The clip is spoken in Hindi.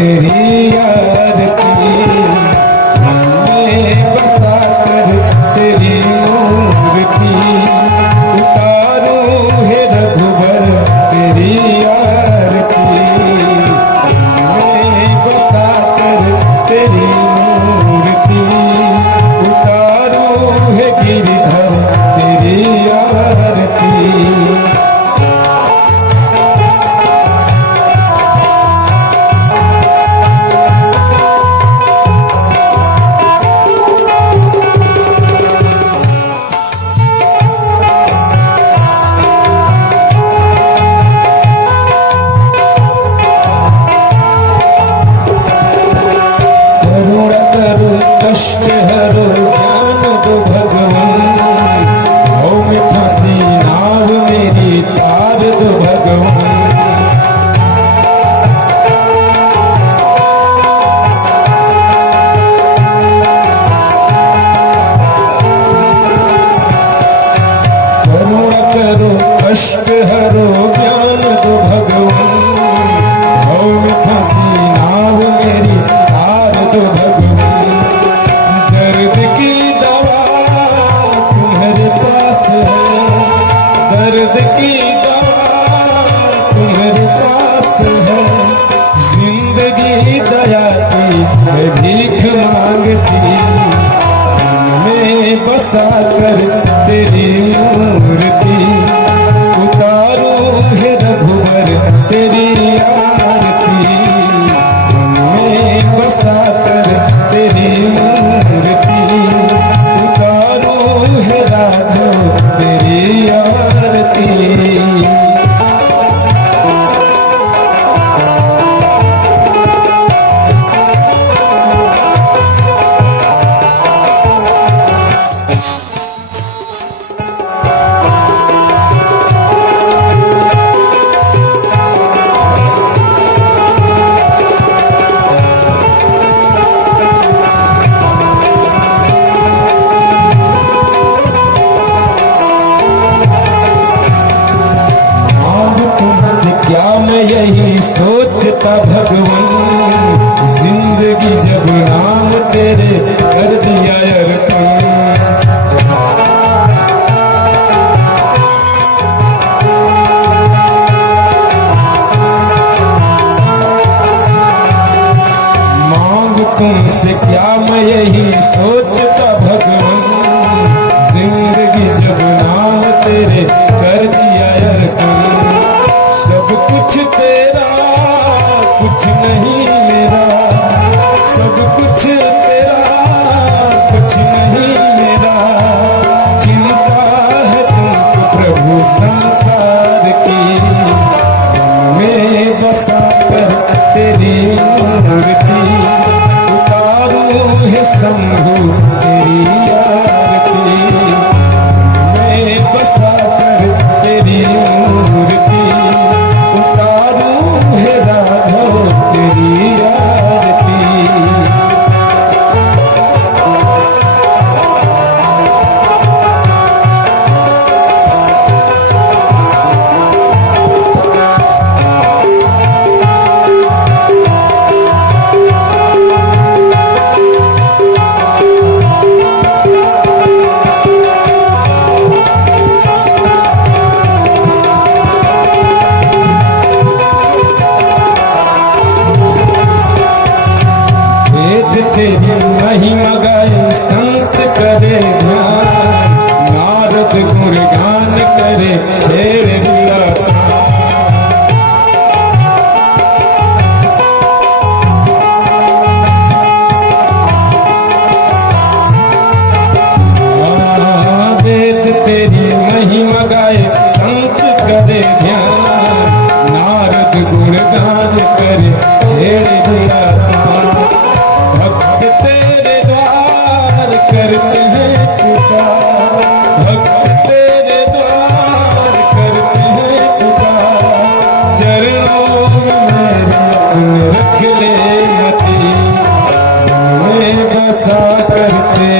तेरी आरती, मन में बसा कर तेरी मूर्ति, उतारूं हे रघुबर तेरी आरती, मन में बसा कर तेरी मूर्ति, उतारूं हे गिरिधर तेरी आरती। कष्ट हरो ज्ञान दो भगवान, भाव में फंसी नाव मेरी तार दो भगवान। करुणा करो कष्ट हरो ज्ञान दो भगवान, भाव में फंसी नाव मेरी तार दो भगवान। दर्द की दवा तुम्हारे पास है, दर्द की दवा तुम्हारे पास है, जिंदगी दया की है भीख मांगती, में बसा कर तेरी मूर्ति, उतारूं हे रघुबर तेरी आरती, में बसा कर तेरी तेरी आरती। क्या मैं यही सोचता भगवान, जिंदगी जब नाम तेरे कर दिया अर्पण। मांग तुमसे क्या मैं यही सोचता भगवान, जिंदगी जब नाम तेरे कर दिया अर्पण। सब कुछ तेरा कुछ नहीं मेरा, सब कुछ तेरा कुछ नहीं मेरा, चिंता है तुमको प्रभु संसार की, मन में बसा कर तेरी मूर्ति, उतारूं हे शंभु तेरी आरती, मन में बसा कर तेरी मूर्ति, हे राघव तेरी आरती। तेरी महिमा गाए संत करे ध्यान, नारद गुणगान करे छेड़े वेद तेरी महिमा गाए संत करे ध्यान, नारद गुणगान करे छेड़े भक्त तेरे द्वार करते हैं पुकार, भक्त तेरे द्वार करते हैं पुकार, चरणों में मेरे अपने रख ले मती, में बसा करते